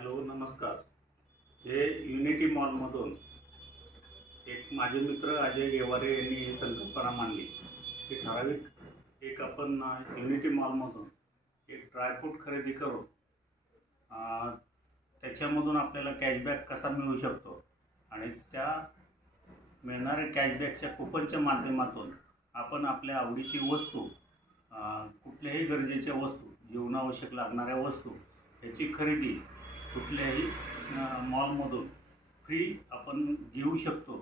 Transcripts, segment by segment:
Hello, नमस्कार. हे unity मॉलमधून एक माझे मित्र अजय गेवारे यांनी ही संकल्पना मांडली की ठराविक एक आपण युनिटी मॉलमधून एक ड्रायफ्रूट खरेदी करून त्याच्यामधून आपल्याला कॅशबॅक कसा मिळू शकतो आणि त्या मिळणाऱ्या कॅशबॅकच्या कुपनच्या माध्यमातून आपण आपल्या आवडीची वस्तू, कुठल्याही गरजेच्या वस्तू, जीवनावश्यक लागणाऱ्या वस्तू याची खरेदी कुठल्याही मॉलमधून फ्री आपण घेऊ शकतो.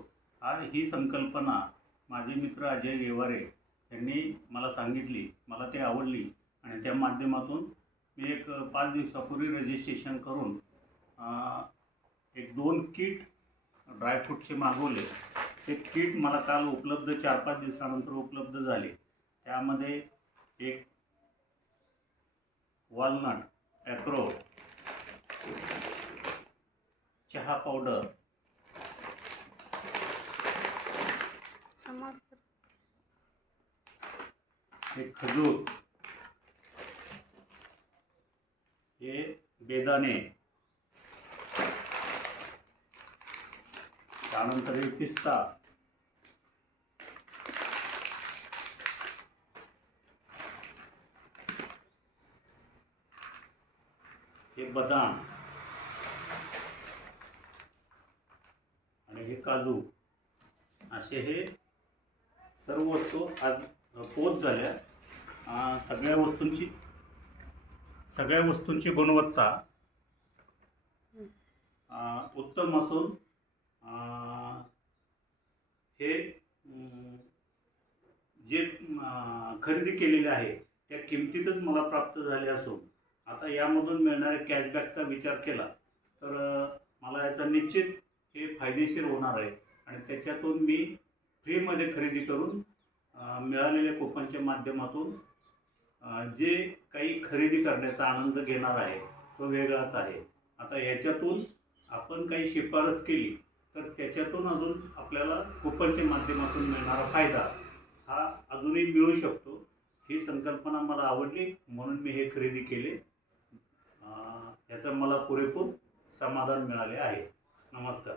ही संकल्पना माझे मित्र अजय गेवारे यांनी मला सांगितली, मला ते आवडली आणि त्या माध्यमातून मी एक 5 दिवसापूर्वी रजिस्ट्रेशन करून एक 2 किट ड्रायफ्रूटचे मागवले. ते किट मला काल उपलब्ध 4-5 दिवसानंतर उपलब्ध झाले. त्यामध्ये एक वॉलनट, ॲक्रोड, चहा पावडर, एक खजूर, हे बेदाणे, त्यानंतर हे पिस्ता, हे बदाम आणि हे काजू, असे हे सर्व वस्तू आज पोच झाल्या. सगळ्या वस्तूंची गुणवत्ता उत्तम असून हे जे खरेदी केलेले आहे त्या किमतीतच मला प्राप्त झाले असून आता यामधून मिळणाऱ्या कॅशबॅकचा विचार केला तर मला याचा निश्चित हे फायदेशीर होणार आहे आणि त्याच्यातून मी फ्रीमध्ये खरेदी करून मिळालेल्या कुपनच्या माध्यमातून जे काही खरेदी करण्याचा आनंद घेणार आहे तो वेगळाच आहे. आता याच्यातून आपण काही शिफारस केली तर त्याच्यातून अजून आपल्याला कुपनच्या माध्यमातून मिळणारा फायदा हा अजूनही मिळू शकतो. ही संकल्पना मला आवडली म्हणून मी हे खरेदी केले. याचा मला पुरेपूर समाधान मिळाले आहे. नमस्कार.